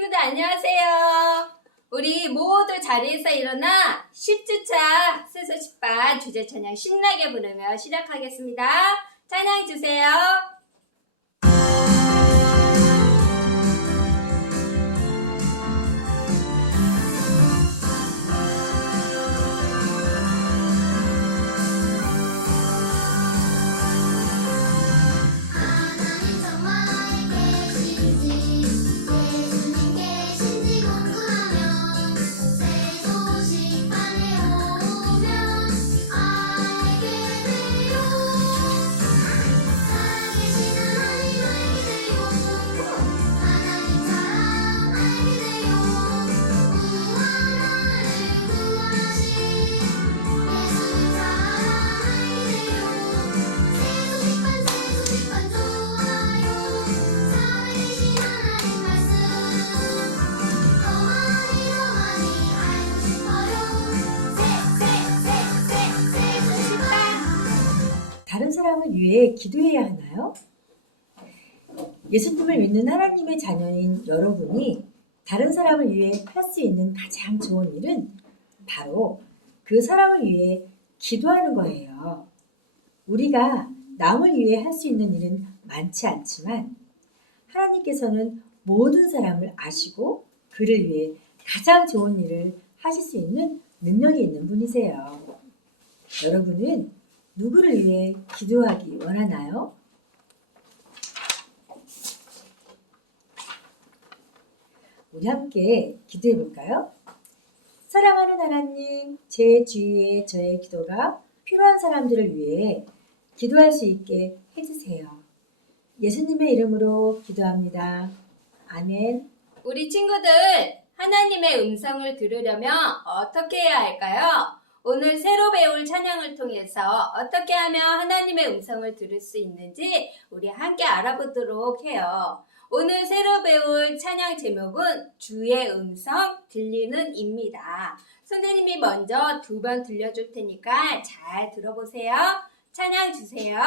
친구들 안녕하세요. 우리 모두 자리에서 일어나 10주차 스스십반 주제 찬양 신나게 부르며 시작하겠습니다. 찬양 주세요. 다른 사람을 위해 기도해야 하나요? 예수님을 믿는 하나님의 자녀인 여러분이 다른 사람을 위해 할 수 있는 가장 좋은 일은 바로 그 사람을 위해 기도하는 거예요. 우리가 남을 위해 할 수 있는 일은 많지 않지만 하나님께서는 모든 사람을 아시고 그를 위해 가장 좋은 일을 하실 수 있는 능력이 있는 분이세요. 여러분은 누구를 위해 기도하기 원하나요? 우리 함께 기도해 볼까요? 사랑하는 하나님, 제 주위에 저의 기도가 필요한 사람들을 위해 기도할 수 있게 해주세요. 예수님의 이름으로 기도합니다. 아멘. 우리 친구들 하나님의 음성을 들으려면 어떻게 해야 할까요? 오늘 새로 배울 찬양을 통해서 어떻게 하면 하나님의 음성을 들을 수 있는지 우리 함께 알아보도록 해요. 오늘 새로 배울 찬양 제목은 주의 음성 들리는 입니다. 선생님이 먼저 2번 들려줄 테니까 잘 들어보세요. 찬양 주세요.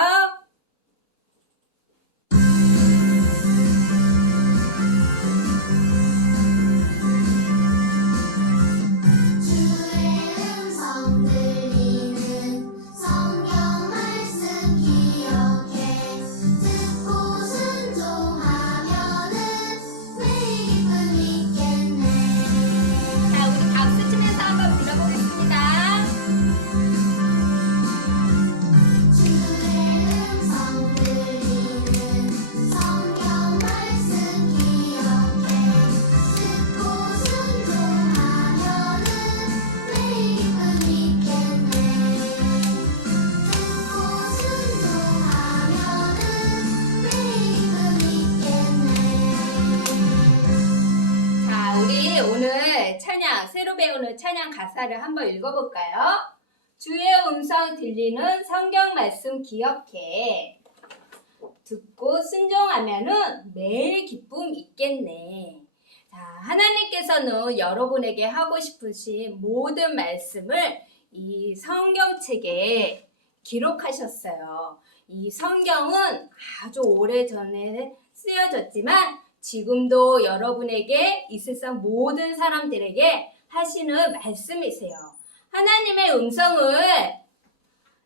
오늘 찬양, 새로 배우는 찬양 가사를 한번 읽어볼까요? 주의 음성 들리는 성경 말씀 기억해. 듣고 순종하면은 매일 기쁨 있겠네. 자, 하나님께서는 여러분에게 하고 싶으신 모든 말씀을 이 성경책에 기록하셨어요. 이 성경은 아주 오래전에 쓰여졌지만 지금도 여러분에게 이 세상 모든 사람들에게 하시는 말씀이세요. 하나님의 음성을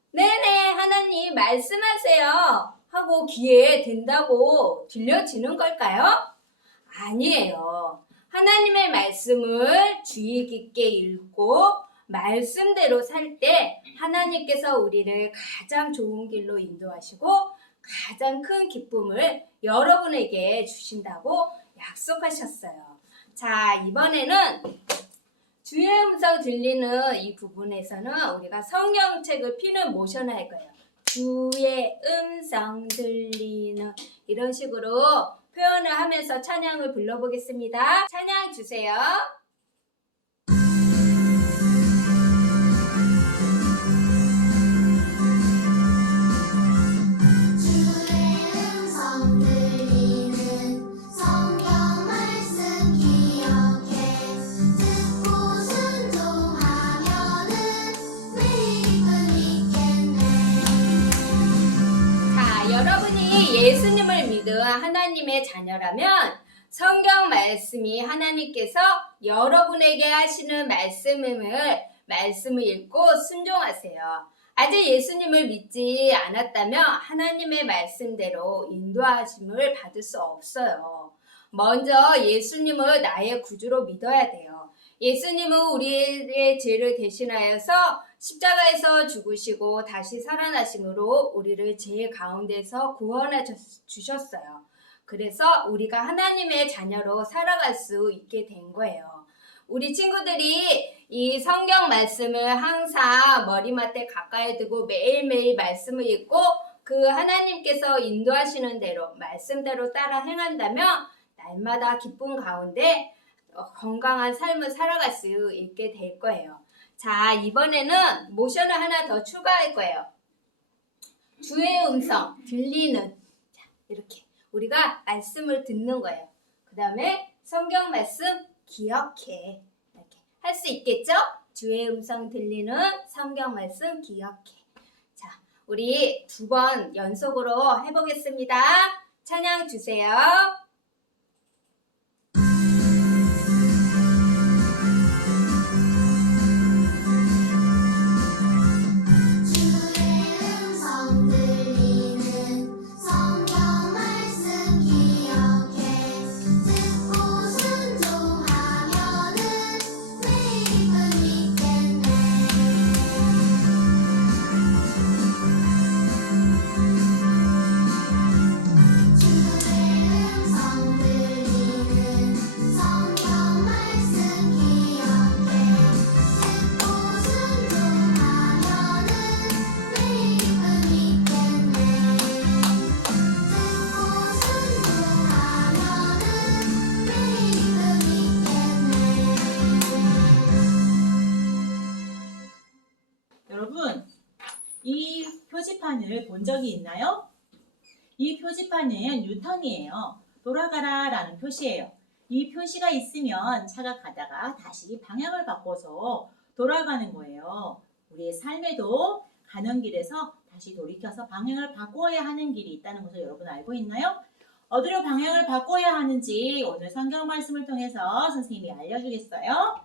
네네 하나님 말씀하세요 하고 귀에 든다고 들려지는 걸까요? 아니에요. 하나님의 말씀을 주의 깊게 읽고 말씀대로 살 때 하나님께서 우리를 가장 좋은 길로 인도하시고 가장 큰 기쁨을 여러분에게 주신다고 약속하셨어요. 자, 이번에는 주의 음성 들리는 이 부분에서는 우리가 성경책을 피는 모션을 할 거예요. 주의 음성 들리는 이런 식으로 표현을 하면서 찬양을 불러보겠습니다. 찬양 주세요. 예수님을 믿은 하나님의 자녀라면 성경 말씀이 하나님께서 여러분에게 하시는 말씀을 읽고 순종하세요. 아직 예수님을 믿지 않았다면 하나님의 말씀대로 인도하심을 받을 수 없어요. 먼저 예수님을 나의 구주로 믿어야 돼요. 예수님은 우리의 죄를 대신하여서 십자가에서 죽으시고 다시 살아나심으로 우리를 죄 가운데서 구원해 주셨어요. 그래서 우리가 하나님의 자녀로 살아갈 수 있게 된 거예요. 우리 친구들이 이 성경 말씀을 항상 머리맡에 가까이 두고 매일매일 말씀을 읽고 그 하나님께서 인도하시는 대로 말씀대로 따라 행한다면 날마다 기쁨 가운데 건강한 삶을 살아갈 수 있게 될 거예요. 자, 이번에는 모션을 하나 더 추가할 거예요. 주의 음성 들리는. 자, 이렇게 우리가 말씀을 듣는 거예요. 그 다음에 성경 말씀 기억해. 이렇게 할 수 있겠죠? 주의 음성 들리는 성경 말씀 기억해. 자, 우리 2번 연속으로 해보겠습니다. 찬양 주세요. 여러분, 이 표지판을 본 적이 있나요? 이 표지판은 뉴턴이에요. 돌아가라 라는 표시예요. 이 표시가 있으면 차가 가다가 다시 방향을 바꿔서 돌아가는 거예요. 우리의 삶에도 가는 길에서 다시 돌이켜서 방향을 바꿔야 하는 길이 있다는 것을 여러분 알고 있나요? 어디로 방향을 바꿔야 하는지 오늘 성경 말씀을 통해서 선생님이 알려주겠어요.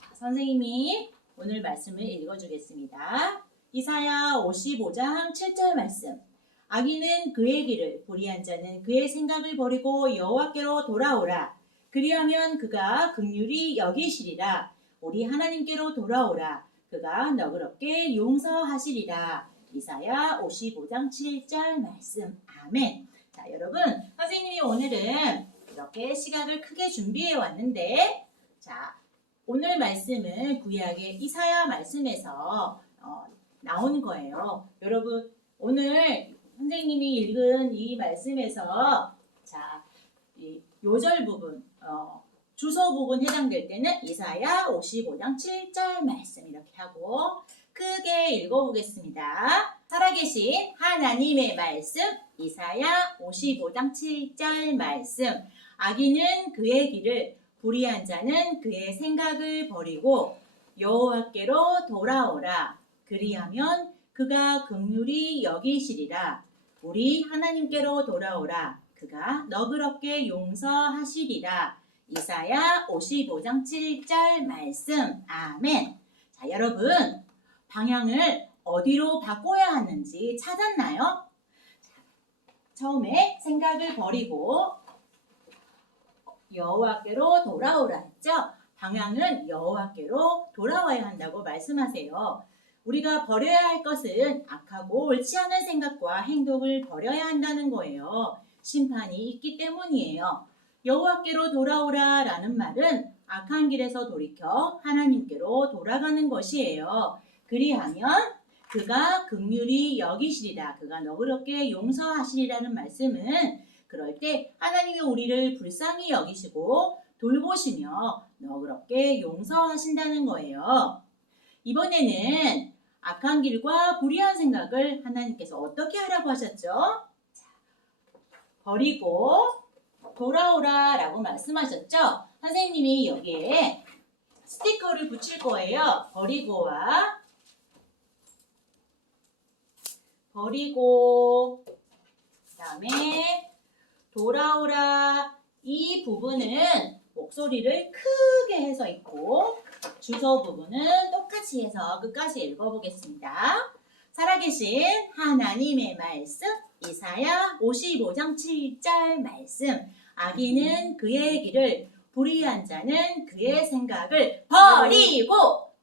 자, 선생님이 오늘 말씀을 읽어주겠습니다. 이사야 55장 7절 말씀. 악인은 그의 길을, 불의한 자는 그의 생각을 버리고 여호와께로 돌아오라. 그리하면 그가 긍휼히 여기시리라. 우리 하나님께로 돌아오라. 그가 너그럽게 용서하시리라. 이사야 55장 7절 말씀. 아멘. 자, 여러분, 선생님이 오늘은 이렇게 시각을 크게 준비해 왔는데, 자, 오늘 말씀은 구약의 이사야 말씀에서 나온 거예요. 여러분, 오늘 선생님이 읽은 이 말씀에서 자, 이 요절 부분, 주소 부분 해당될 때는 이사야 55장 7절 말씀 이렇게 하고 크게 읽어보겠습니다. 살아계신 하나님의 말씀, 이사야 55장 7절 말씀. 악인은 그의 길을, 불의한 자는 그의 생각을 버리고 여호와께로 돌아오라. 그리하면 그가 긍휼히 여기시리라. 우리 하나님께로 돌아오라. 그가 너그럽게 용서하시리라. 이사야 55장 7절 말씀. 아멘. 자, 여러분, 방향을 어디로 바꿔야 하는지 찾았나요? 자, 처음에 생각을 버리고 여호와께로 돌아오라 했죠? 방향은 여호와께로 돌아와야 한다고 말씀하세요. 우리가 버려야 할 것은 악하고 옳지 않은 생각과 행동을 버려야 한다는 거예요. 심판이 있기 때문이에요. 여호와께로 돌아오라 라는 말은 악한 길에서 돌이켜 하나님께로 돌아가는 것이에요. 그리하면 그가 긍휼히 여기시리라. 그가 너그럽게 용서하시리라는 말씀은 그럴 때 하나님이 우리를 불쌍히 여기시고 돌보시며 너그럽게 용서하신다는 거예요. 이번에는 악한 길과 불의한 생각을 하나님께서 어떻게 하라고 하셨죠? 자, 버리고 돌아오라 라고 말씀하셨죠? 선생님이 여기에 스티커를 붙일 거예요. 버리고와 버리고 그 다음에 돌아오라 이 부분은 목소리를 크게 해서 읽고 주소 부분은 똑같이 해서 끝까지 읽어보겠습니다. 살아계신 하나님의 말씀 이사야 55장 7절 말씀 악인은 그의 길을 불의한 자는 그의 생각을 버리고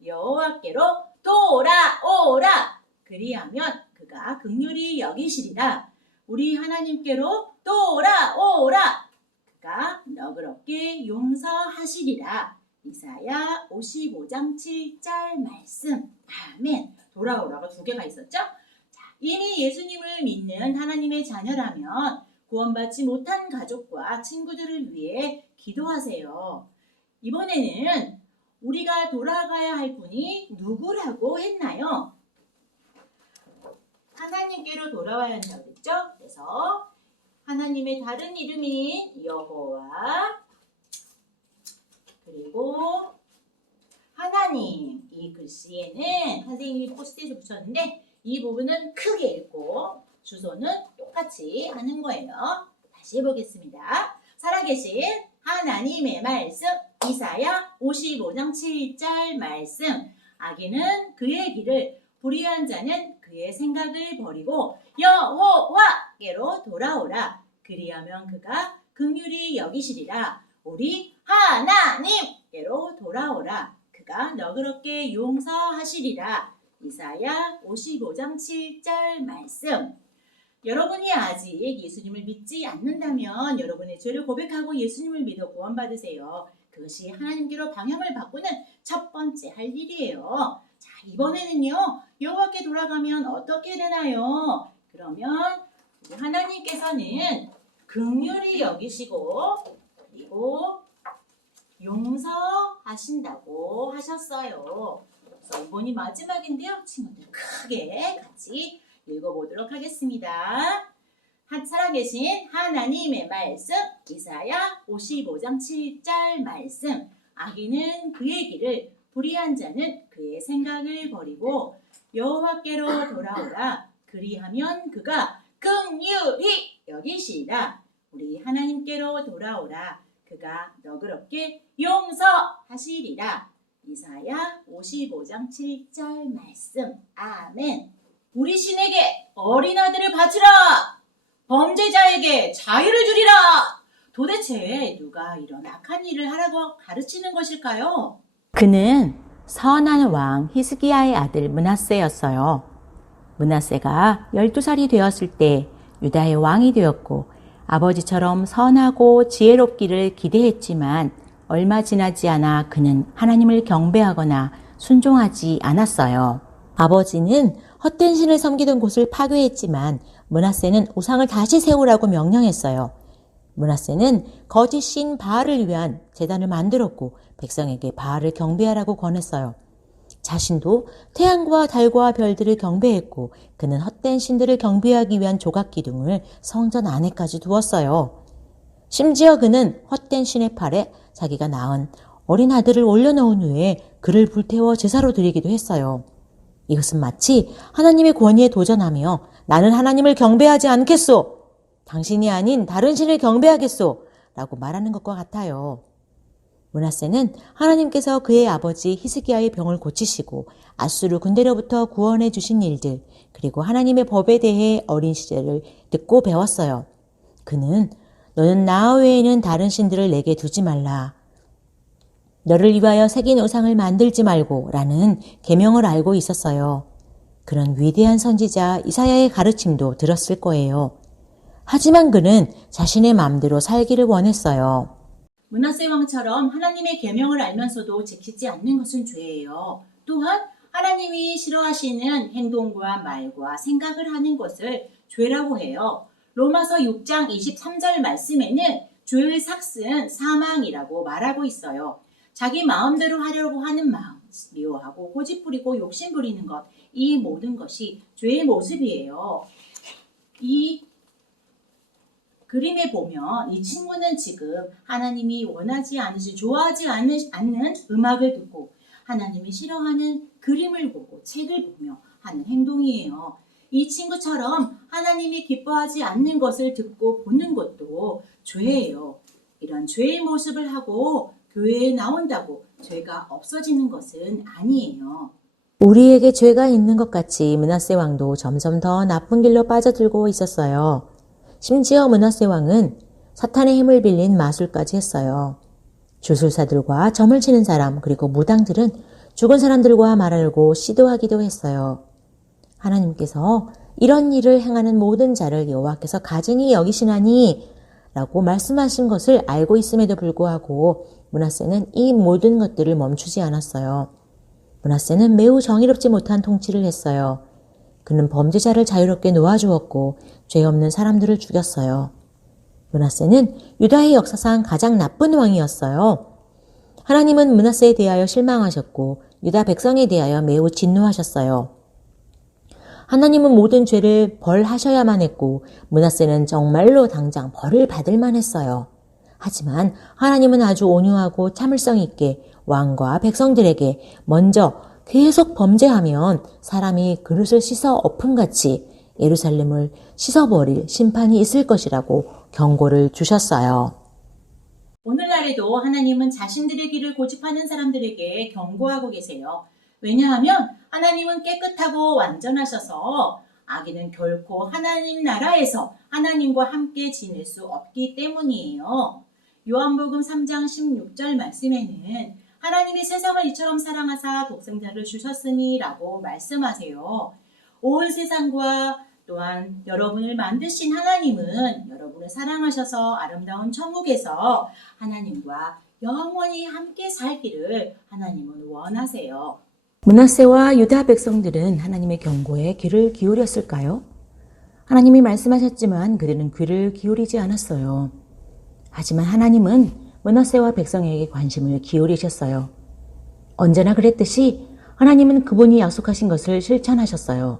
여호와께로 돌아오라 그리하면 그가 긍휼히 여기시리라. 우리 하나님께로 돌아오라 그가 너그럽게 용서하시리라. 이사야 55장 7절 말씀. 아멘. 돌아오라가 두 개가 있었죠? 자, 이미 예수님을 믿는 하나님의 자녀라면 구원받지 못한 가족과 친구들을 위해 기도하세요. 이번에는 우리가 돌아가야 할 분이 누구라고 했나요? 하나님께로 돌아와야 한다고 했죠? 그래서 하나님의 다른 이름인 여호와 그리고 하나님 이 글씨에는 선생님이 포스트잇을 붙였는데 이 부분은 크게 읽고 주소는 똑같이 하는 거예요. 다시 해보겠습니다. 살아계신 하나님의 말씀 이사야 55장 7절 말씀 악인은 그의 길을 불의한 자는 그의 생각을 버리고 여호와께로 돌아오라 그리하면 그가 긍휼히 여기시리라. 우리 하나님께로 돌아오라 그가 너그럽게 용서하시리라. 이사야 55장 7절 말씀. 여러분이 아직 예수님을 믿지 않는다면 여러분의 죄를 고백하고 예수님을 믿어 구원받으세요. 그것이 하나님께로 방향을 바꾸는 첫 번째 할 일이에요. 자, 이번에는요. 여호와께 돌아가면 어떻게 되나요? 그러면 우리 하나님께서는 긍휼히 여기시고 그리고 용서하신다고 하셨어요. 그래서 이번이 마지막인데요. 친구들 크게 같이 읽어보도록 하겠습니다. 살아계신 하나님의 말씀 이사야 55장 7절 말씀 악인은 그의 길을 불의한 자는 그의 생각을 버리고 여호와께로 돌아오라 그리하면 그가 긍휼히 여기시리라. 우리 하나님께로 돌아오라 그가 너그럽게 용서하시리라. 이사야 55장 7절 말씀. 아멘. 우리 신에게 어린 아들을 바치라. 범죄자에게 자유를 주리라. 도대체 누가 이런 악한 일을 하라고 가르치는 것일까요? 그는 선한 왕 히스기야의 아들 므낫세였어요. 므낫세가 12살이 되었을 때 유다의 왕이 되었고 아버지처럼 선하고 지혜롭기를 기대했지만 얼마 지나지 않아 그는 하나님을 경배하거나 순종하지 않았어요. 아버지는 헛된 신을 섬기던 곳을 파괴했지만 므낫세는 우상을 다시 세우라고 명령했어요. 므낫세는 거짓 신 바알을 위한 제단을 만들었고 백성에게 바알을 경배하라고 권했어요. 자신도 태양과 달과 별들을 경배했고 그는 헛된 신들을 경배하기 위한 조각 기둥을 성전 안에까지 두었어요. 심지어 그는 헛된 신의 팔에 자기가 낳은 어린 아들을 올려놓은 후에 그를 불태워 제사로 드리기도 했어요. 이것은 마치 하나님의 권위에 도전하며 나는 하나님을 경배하지 않겠소. 당신이 아닌 다른 신을 경배하겠소. 라고 말하는 것과 같아요. 므낫세는 하나님께서 그의 아버지 히스기야의 병을 고치시고 아수르 군대로부터 구원해 주신 일들 그리고 하나님의 법에 대해 어린 시절을 듣고 배웠어요. 그는 너는 나 외에는 다른 신들을 내게 두지 말라. 너를 위하여 새긴 우상을 만들지 말고 라는 계명을 알고 있었어요. 그런 위대한 선지자 이사야의 가르침도 들었을 거예요. 하지만 그는 자신의 마음대로 살기를 원했어요. 므낫세 왕처럼 하나님의 계명을 알면서도 지키지 않는 것은 죄예요. 또한 하나님이 싫어하시는 행동과 말과 생각을 하는 것을 죄라고 해요. 로마서 6장 23절 말씀에는 죄의 삭은 사망이라고 말하고 있어요. 자기 마음대로 하려고 하는 마음, 미워하고 고집부리고 욕심부리는 것, 이 모든 것이 죄의 모습이에요. 이 그림에 보면 이 친구는 지금 하나님이 원하지 않으시, 좋아하지 않는 음악을 듣고 하나님이 싫어하는 그림을 보고 책을 보며 하는 행동이에요. 이 친구처럼 하나님이 기뻐하지 않는 것을 듣고 보는 것도 죄예요. 이런 죄의 모습을 하고 교회에 나온다고 죄가 없어지는 것은 아니에요. 우리에게 죄가 있는 것 같이 므낫세 왕도 점점 더 나쁜 길로 빠져들고 있었어요. 심지어 므낫세 왕은 사탄의 힘을 빌린 마술까지 했어요. 주술사들과 점을 치는 사람 그리고 무당들은 죽은 사람들과 말하려고 시도하기도 했어요. 하나님께서 이런 일을 행하는 모든 자를 여호와께서 가증히 여기시나니 라고 말씀하신 것을 알고 있음에도 불구하고 므낫세는 이 모든 것들을 멈추지 않았어요. 므낫세는 매우 정의롭지 못한 통치를 했어요. 그는 범죄자를 자유롭게 놓아주었고 죄 없는 사람들을 죽였어요. 므낫세는 유다의 역사상 가장 나쁜 왕이었어요. 하나님은 므낫세에 대하여 실망하셨고 유다 백성에 대하여 매우 진노하셨어요. 하나님은 모든 죄를 벌하셔야만 했고 므낫세는 정말로 당장 벌을 받을만 했어요. 하지만 하나님은 아주 온유하고 참을성 있게 왕과 백성들에게 먼저 계속 범죄하면 사람이 그릇을 씻어 엎음같이 예루살렘을 씻어버릴 심판이 있을 것이라고 경고를 주셨어요. 오늘날에도 하나님은 자신들의 길을 고집하는 사람들에게 경고하고 계세요. 왜냐하면 하나님은 깨끗하고 완전하셔서 악인은 결코 하나님 나라에서 하나님과 함께 지낼 수 없기 때문이에요. 요한복음 3장 16절 말씀에는 하나님이 세상을 이처럼 사랑하사 독생자를 주셨으니 라고 말씀하세요. 온 세상과 또한 여러분을 만드신 하나님은 여러분을 사랑하셔서 아름다운 천국에서 하나님과 영원히 함께 살기를 하나님은 원하세요. 므낫세와 유다 백성들은 하나님의 경고에 귀를 기울였을까요? 하나님이 말씀하셨지만 그들은 귀를 기울이지 않았어요. 하지만 하나님은 므낫세와 백성에게 관심을 기울이셨어요. 언제나 그랬듯이 하나님은 그분이 약속하신 것을 실천하셨어요.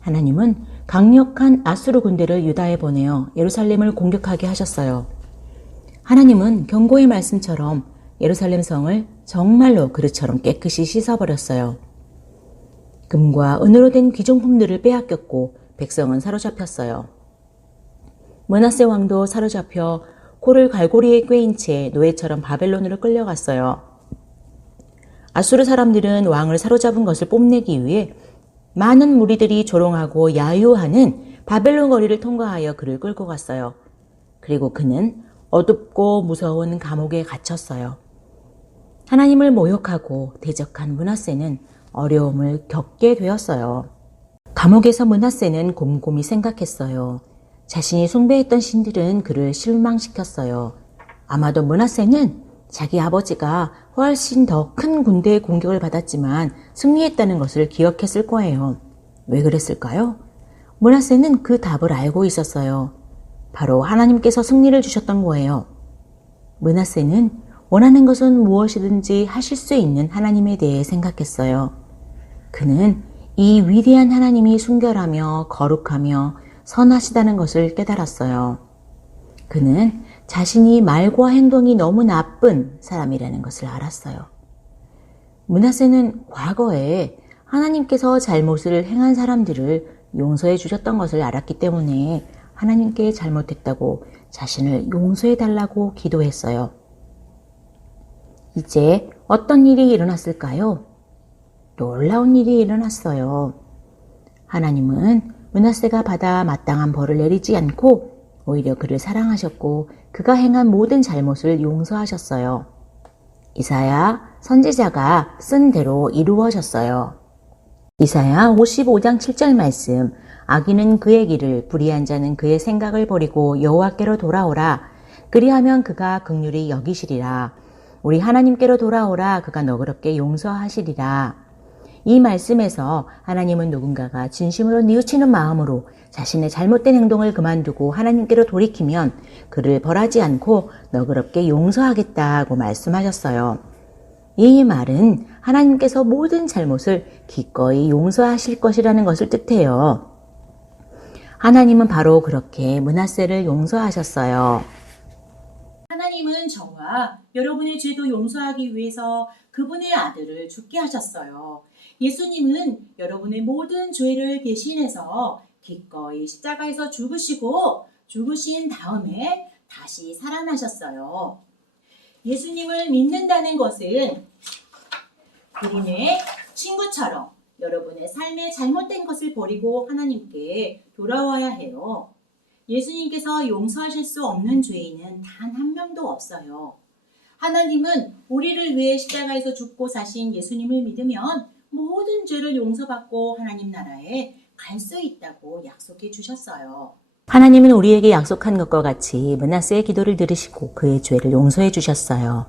하나님은 강력한 아수르 군대를 유다에 보내어 예루살렘을 공격하게 하셨어요. 하나님은 경고의 말씀처럼 예루살렘 성을 정말로 그릇처럼 깨끗이 씻어버렸어요. 금과 은으로 된 귀중품들을 빼앗겼고 백성은 사로잡혔어요. 므낫세 왕도 사로잡혀 코를 갈고리에 꿰인 채 노예처럼 바벨론으로 끌려갔어요. 아수르 사람들은 왕을 사로잡은 것을 뽐내기 위해 많은 무리들이 조롱하고 야유하는 바벨론 거리를 통과하여 그를 끌고 갔어요. 그리고 그는 어둡고 무서운 감옥에 갇혔어요. 하나님을 모욕하고 대적한 므낫세는 어려움을 겪게 되었어요. 감옥에서 므낫세는 곰곰이 생각했어요. 자신이 숭배했던 신들은 그를 실망시켰어요. 아마도 므낫세는 자기 아버지가 훨씬 더 큰 군대의 공격을 받았지만 승리했다는 것을 기억했을 거예요. 왜 그랬을까요? 므낫세는 그 답을 알고 있었어요. 바로 하나님께서 승리를 주셨던 거예요. 므낫세는 원하는 것은 무엇이든지 하실 수 있는 하나님에 대해 생각했어요. 그는 이 위대한 하나님이 순결하며 거룩하며 선하시다는 것을 깨달았어요. 그는 자신이 말과 행동이 너무 나쁜 사람이라는 것을 알았어요. 므낫세는 과거에 하나님께서 잘못을 행한 사람들을 용서해 주셨던 것을 알았기 때문에 하나님께 잘못했다고 자신을 용서해 달라고 기도했어요. 이제 어떤 일이 일어났을까요? 놀라운 일이 일어났어요. 하나님은 므낫세가 받아 마땅한 벌을 내리지 않고 오히려 그를 사랑하셨고 그가 행한 모든 잘못을 용서하셨어요. 이사야 선지자가 쓴 대로 이루어졌어요. 이사야 55장 7절 말씀, 악인은 그의 길을, 불의한 자는 그의 생각을 버리고 여호와께로 돌아오라. 그리하면 그가 긍휼히 여기시리라. 우리 하나님께로 돌아오라. 그가 너그럽게 용서하시리라. 이 말씀에서 하나님은 누군가가 진심으로 뉘우치는 마음으로 자신의 잘못된 행동을 그만두고 하나님께로 돌이키면 그를 벌하지 않고 너그럽게 용서하겠다고 말씀하셨어요. 이 말은 하나님께서 모든 잘못을 기꺼이 용서하실 것이라는 것을 뜻해요. 하나님은 바로 그렇게 므낫세를 용서하셨어요. 하나님은 저와 여러분의 죄도 용서하기 위해서 그분의 아들을 죽게 하셨어요. 예수님은 여러분의 모든 죄를 대신해서 기꺼이 십자가에서 죽으시고 죽으신 다음에 다시 살아나셨어요. 예수님을 믿는다는 것은 우리네 친구처럼 여러분의 삶에 잘못된 것을 버리고 하나님께 돌아와야 해요. 예수님께서 용서하실 수 없는 죄인은 단 한 명도 없어요. 하나님은 우리를 위해 십자가에서 죽고 사신 예수님을 믿으면 모든 죄를 용서받고 하나님 나라에 갈 수 있다고 약속해 주셨어요. 하나님은 우리에게 약속한 것과 같이 므낫세의 기도를 들으시고 그의 죄를 용서해 주셨어요.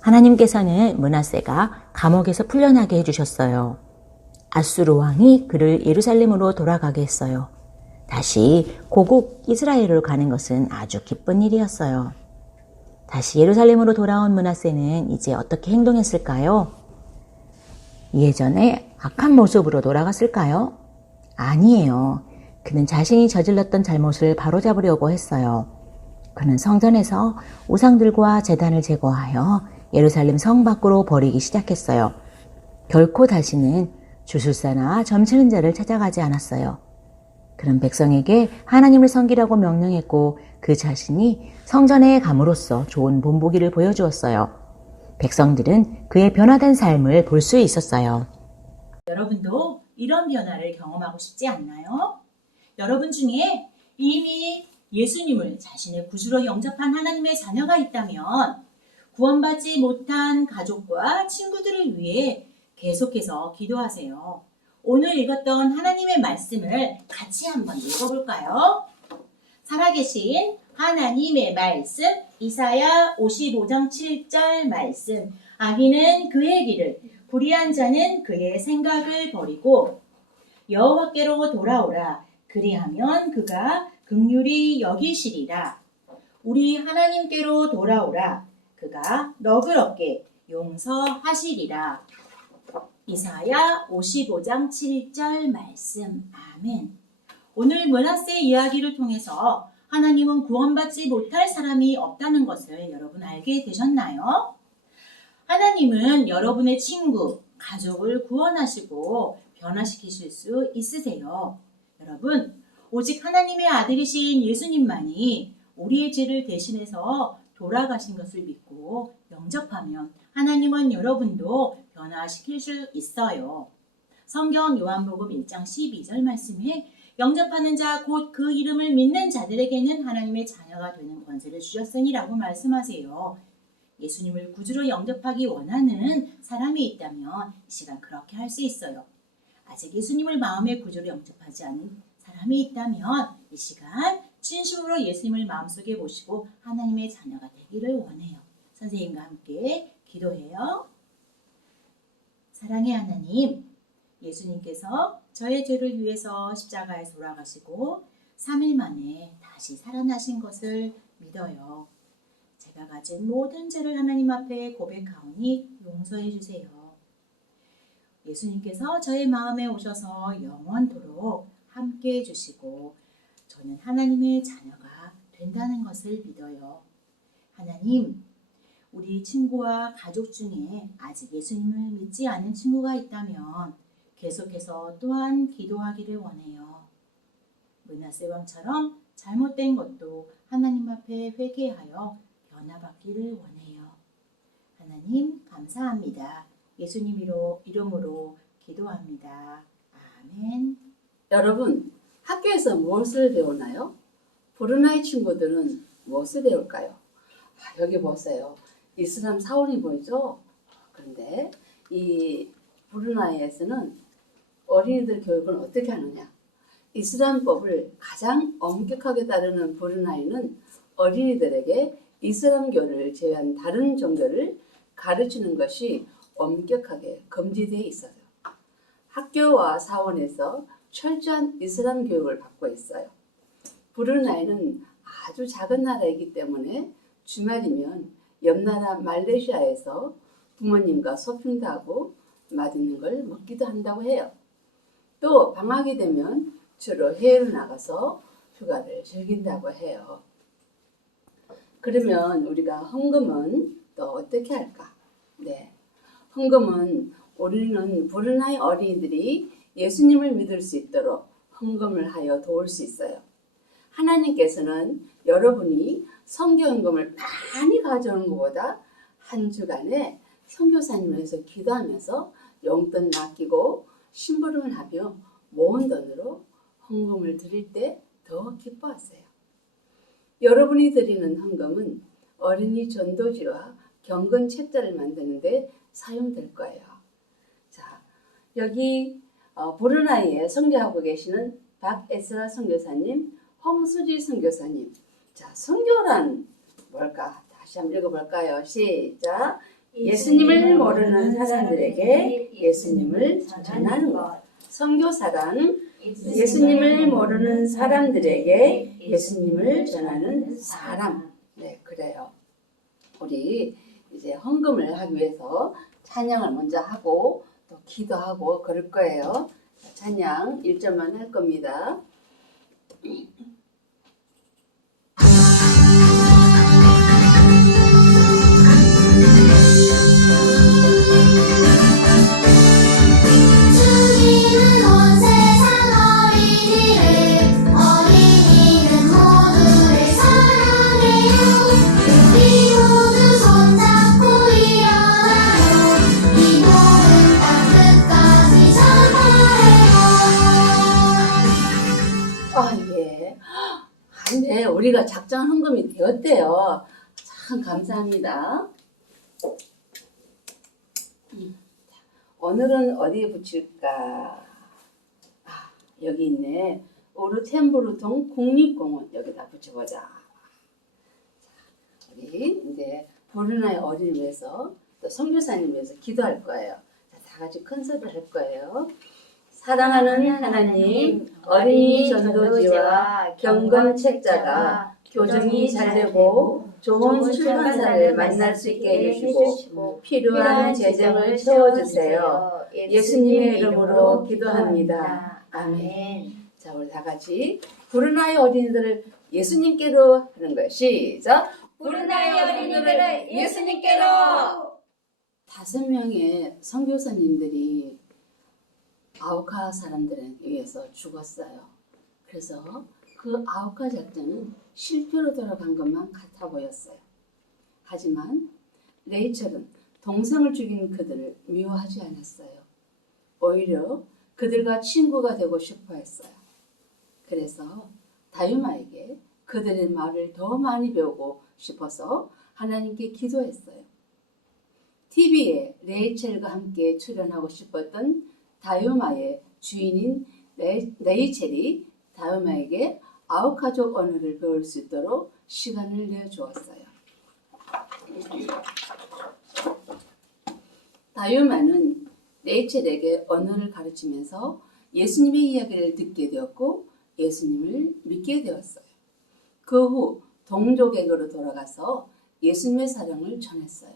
하나님께서는 므낫세가 감옥에서 풀려나게 해주셨어요. 아수르 왕이 그를 예루살렘으로 돌아가게 했어요. 다시 고국 이스라엘로 가는 것은 아주 기쁜 일이었어요. 다시 예루살렘으로 돌아온 므낫세는 이제 어떻게 행동했을까요? 예전에 악한 모습으로 돌아갔을까요? 아니에요. 그는 자신이 저질렀던 잘못을 바로잡으려고 했어요. 그는 성전에서 우상들과 제단을 제거하여 예루살렘 성 밖으로 버리기 시작했어요. 결코 다시는 주술사나 점치는 자를 찾아가지 않았어요. 그는 백성에게 하나님을 섬기라고 명령했고 그 자신이 성전에 감으로써 좋은 본보기를 보여주었어요. 백성들은 그의 변화된 삶을 볼 수 있었어요. 여러분도 이런 변화를 경험하고 싶지 않나요? 여러분 중에 이미 예수님을 자신의 구주로 영접한 하나님의 자녀가 있다면 구원받지 못한 가족과 친구들을 위해 계속해서 기도하세요. 오늘 읽었던 하나님의 말씀을 같이 한번 읽어볼까요? 살아계신 하나님의 말씀, 이사야 55장 7절 말씀. 악인은 그의 길을, 불의한 자는 그의 생각을 버리고 여호와께로 돌아오라. 그리하면 그가 긍휼히 여기시리라. 우리 하나님께로 돌아오라. 그가 너그럽게 용서하시리라. 이사야 55장 7절 말씀. 아멘. 오늘 므낫세 이야기를 통해서 하나님은 구원받지 못할 사람이 없다는 것을 여러분 알게 되셨나요? 하나님은 여러분의 친구, 가족을 구원하시고 변화시키실 수 있으세요. 여러분, 오직 하나님의 아들이신 예수님만이 우리의 죄를 대신해서 돌아가신 것을 믿고 영접하면 하나님은 여러분도 변화시킬 수 있어요. 성경 요한복음 1장 12절 말씀에 영접하는 자 곧 그 이름을 믿는 자들에게는 하나님의 자녀가 되는 권세를 주셨으니라고 말씀하세요. 예수님을 구주로 영접하기 원하는 사람이 있다면 이 시간 그렇게 할 수 있어요. 아직 예수님을 마음의 구주로 영접하지 않은 사람이 있다면 이 시간 진심으로 예수님을 마음속에 모시고 하나님의 자녀가 되기를 원해요. 선생님과 함께 기도해요. 사랑의 하나님, 예수님께서 저의 죄를 위해서 십자가에 돌아가시고 3일 만에 다시 살아나신 것을 믿어요. 제가 가진 모든 죄를 하나님 앞에 고백하오니 용서해 주세요. 예수님께서 저의 마음에 오셔서 영원토록 함께 해주시고 저는 하나님의 자녀가 된다는 것을 믿어요. 하나님, 우리 친구와 가족 중에 아직 예수님을 믿지 않은 친구가 있다면 계속해서 또한 기도하기를 원해요. 므낫세 왕처럼 잘못된 것도 하나님 앞에 회개하여 변화받기를 원해요. 하나님 감사합니다. 예수님 이름으로 기도합니다. 아멘. 여러분, 학교에서 무엇을 배우나요? 브루나이 친구들은 무엇을 배울까요? 여기 보세요. 이슬람 사원이 보이죠? 그런데 이 브루나이에서는 어린이들 교육을 어떻게 하느냐? 이슬람법을 가장 엄격하게 따르는 브루나이는 어린이들에게 이슬람교를 제외한 다른 종교를 가르치는 것이 엄격하게 금지되어 있어요. 학교와 사원에서 철저한 이슬람 교육을 받고 있어요. 브루나이는 아주 작은 나라이기 때문에 주말이면 옆 나라 말레이시아에서 부모님과 소풍도 하고 맛있는 걸 먹기도 한다고 해요. 또 방학이 되면 주로 해외로 나가서 휴가를 즐긴다고 해요. 그러면 우리가 헌금은 또 어떻게 할까? 네, 헌금은 우리는 브루나이 어린이들이 예수님을 믿을 수 있도록 헌금을 하여 도울 수 있어요. 하나님께서는 여러분이 선교헌금을 많이 가져오는 것보다 한 주간에 선교사님을 위해서 기도하면서 용돈 맡기고 심부름을 하며 모은 돈으로 헌금을 드릴 때 더 기뻐하세요. 여러분이 드리는 헌금은 어린이 전도지와 경건 책자를 만드는 데 사용될 거예요. 자, 여기 브루나이에 선교하고 계시는 박에스라 선교사님, 홍수지 선교사님. 자, 선교란 뭘까? 다시 한번 읽어볼까요? 시작. 예수님을 모르는 사람들에게 예수님을 전하는 것. 선교사란 예수님을 모르는 사람들에게 예수님을 전하는 사람. 네, 그래요. 우리 이제 헌금을 하기 위해서 찬양을 먼저 하고 또 기도하고 그럴 거예요. 찬양 1절만 할 겁니다. 주님은 온 세상 어린이는 모두를 사랑해요. 우리 모두 손잡고 일어나요. 이 모든 땅 끝까지 전파해요. 예. 네, 우리가 작정 헌금이 되었대요. 참 감사합니다. 오늘은 어디에 붙일까? 여기 있네. 오르템부르동 국립공원 여기다 붙여보자. 자, 우리 이제 보르나의 어린이를 위해서 또 선교사님을 위해서 기도할 거예요. 자, 다 같이 컨셉을 할 거예요. 사랑하는 하나님, 어린이 전도지와 경건 책자가 교정이 잘 되고 좋은 출판사를 만날 수 있게 해주시고 필요한 재정을 채워주세요. 예수님의 이름으로 기도합니다. 아멘. 자, 우리 다 같이 부르나이 어린이들을 예수님께로 하는 거예요. 시작. 부르나이 어린이들을 예수님께로. 5명의 선교사님들이 아우카 사람들에 의해서 죽었어요. 그래서 그 아우카 작전은 실패로 돌아간 것만 같아 보였어요. 하지만 레이첼은 동생을 죽인 그들을 미워하지 않았어요. 오히려 그들과 친구가 되고 싶어 했어요. 그래서 다유마에게 그들의 말을 더 많이 배우고 싶어서 하나님께 기도했어요. TV에 레이첼과 함께 출연하고 싶었던 다유마의 주인인 레이첼이 다유마에게 아우카족 언어를 배울 수 있도록 시간을 내주었어요. 다유마는 레이첼에게 언어를 가르치면서 예수님의 이야기를 듣게 되었고 예수님을 믿게 되었어요. 그 후 동족에게로 돌아가서 예수님의 사랑을 전했어요.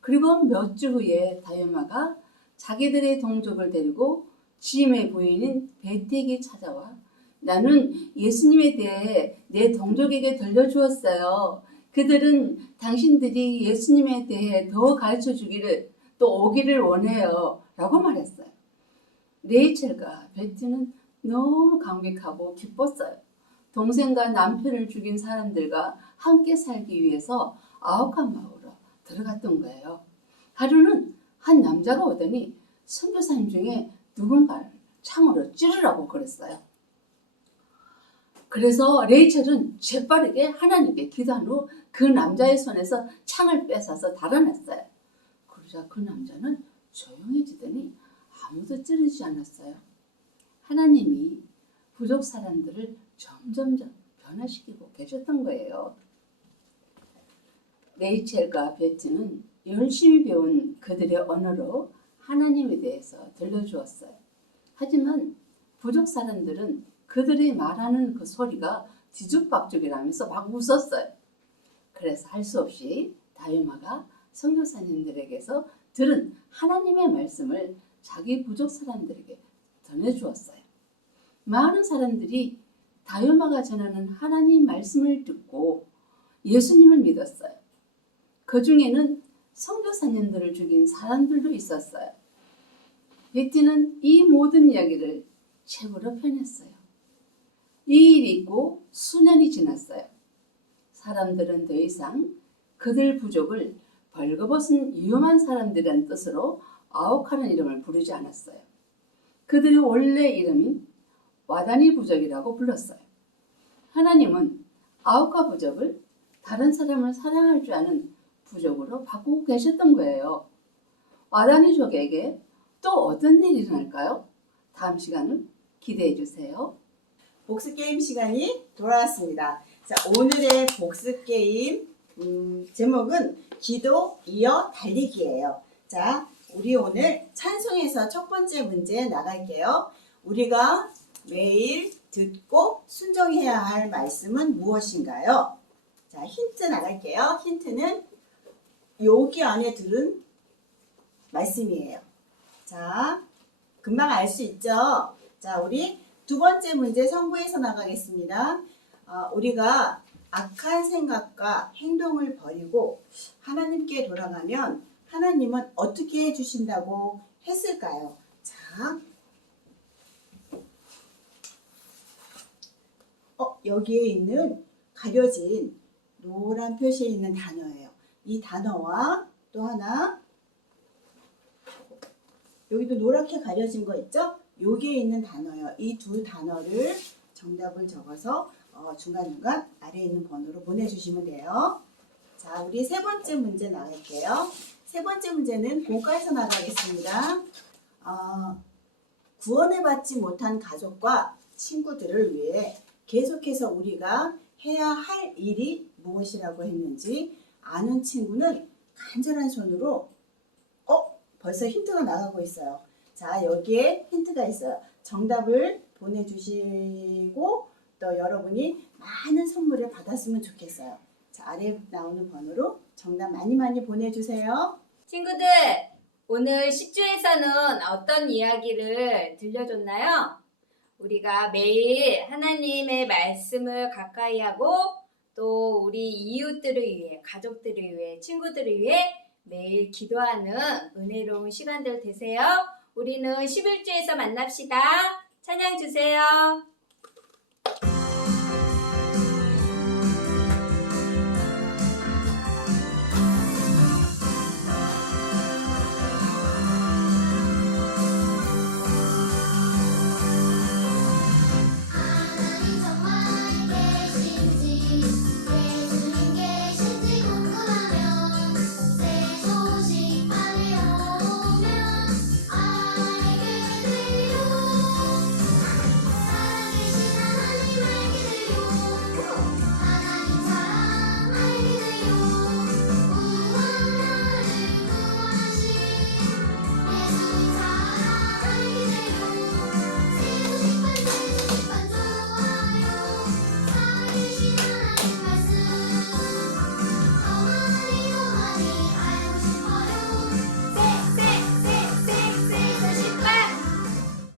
그리고 몇 주 후에 다유마가 자기들의 동족을 데리고 짐의 부인인 베티에게 찾아와 나는 예수님에 대해 내 동족에게 들려주었어요. 그들은 당신들이 예수님에 대해 더 가르쳐 주기를 또 오기를 원해요. 라고 말했어요. 레이첼과 베티는 너무 감격하고 기뻤어요. 동생과 남편을 죽인 사람들과 함께 살기 위해서 아우카 마을로 들어갔던 거예요. 하루는 한 남자가 오더니 선교사님 중에 누군가를 창으로 찌르라고 그랬어요. 그래서 레이첼은 재빠르게 하나님께 기도한 후 그 남자의 손에서 창을 뺏어서 달아냈어요. 그러자 그 남자는 조용해지더니 아무도 찌르지 않았어요. 하나님이 부족 사람들을 점점점 변화시키고 계셨던 거예요. 레이첼과 베티는 열심히 배운 그들의 언어로 하나님에 대해서 들려주었어요. 하지만 부족 사람들은 그들이 말하는 그 소리가 뒤죽박죽이라면서 막 웃었어요. 그래서 할 수 없이 다유마가 선교사님들에게서 들은 하나님의 말씀을 자기 부족 사람들에게 전해주었어요. 많은 사람들이 다유마가 전하는 하나님 말씀을 듣고 예수님을 믿었어요. 그 중에는 선교사님들을 죽인 사람들도 있었어요. 베티는 이 모든 이야기를 책으로 펴냈어요. 이 일이 있고 수년이 지났어요. 사람들은 더 이상 그들 부족을 벌거벗은 위험한 사람들이라는 뜻으로 아옥하는 이름을 부르지 않았어요. 그들의 원래 이름이 와다니 부족이라고 불렀어요. 하나님은 아옥과 부족을 다른 사람을 사랑할 줄 아는 부족으로 바꾸고 계셨던 거예요. 와다니족에게 또 어떤 일이 일어날까요? 다음 시간을 기대해 주세요. 복습 게임 시간이 돌아왔습니다. 자, 오늘의 복습 게임 제목은 기도 이어 달리기예요. 자, 우리 오늘 찬송에서 첫 번째 문제 나갈게요. 우리가 매일 듣고 순종해야 할 말씀은 무엇인가요? 자, 힌트 나갈게요. 힌트는 여기 안에 들은 말씀이에요. 자, 금방 알 수 있죠? 자, 우리 두 번째 문제 성부에서 나가겠습니다. 우리가 악한 생각과 행동을 버리고 하나님께 돌아가면 하나님은 어떻게 해주신다고 했을까요? 자, 여기에 있는 가려진 노란 표시에 있는 단어예요. 이 단어와 또 하나 여기도 노랗게 가려진 거 있죠? 여기에 있는 단어요. 이 두 단어를 정답을 적어서 중간중간 아래에 있는 번호로 보내주시면 돼요. 자, 우리 세 번째 문제 나갈게요. 세 번째 문제는 본과에서 나가겠습니다. 구원을 받지 못한 가족과 친구들을 위해 계속해서 우리가 해야 할 일이 무엇이라고 했는지 아는 친구는 간절한 손으로 벌써 힌트가 나가고 있어요. 자, 여기에 힌트가 있어요. 정답을 보내주시고 또 여러분이 많은 선물을 받았으면 좋겠어요. 자, 아래에 나오는 번호로 정답 많이 보내주세요. 친구들, 오늘 10주에서는 어떤 이야기를 들려줬나요? 우리가 매일 하나님의 말씀을 가까이 하고 또 우리 이웃들을 위해, 가족들을 위해, 친구들을 위해 매일 기도하는 은혜로운 시간들 되세요. 우리는 11주에서 만납시다. 찬양 주세요.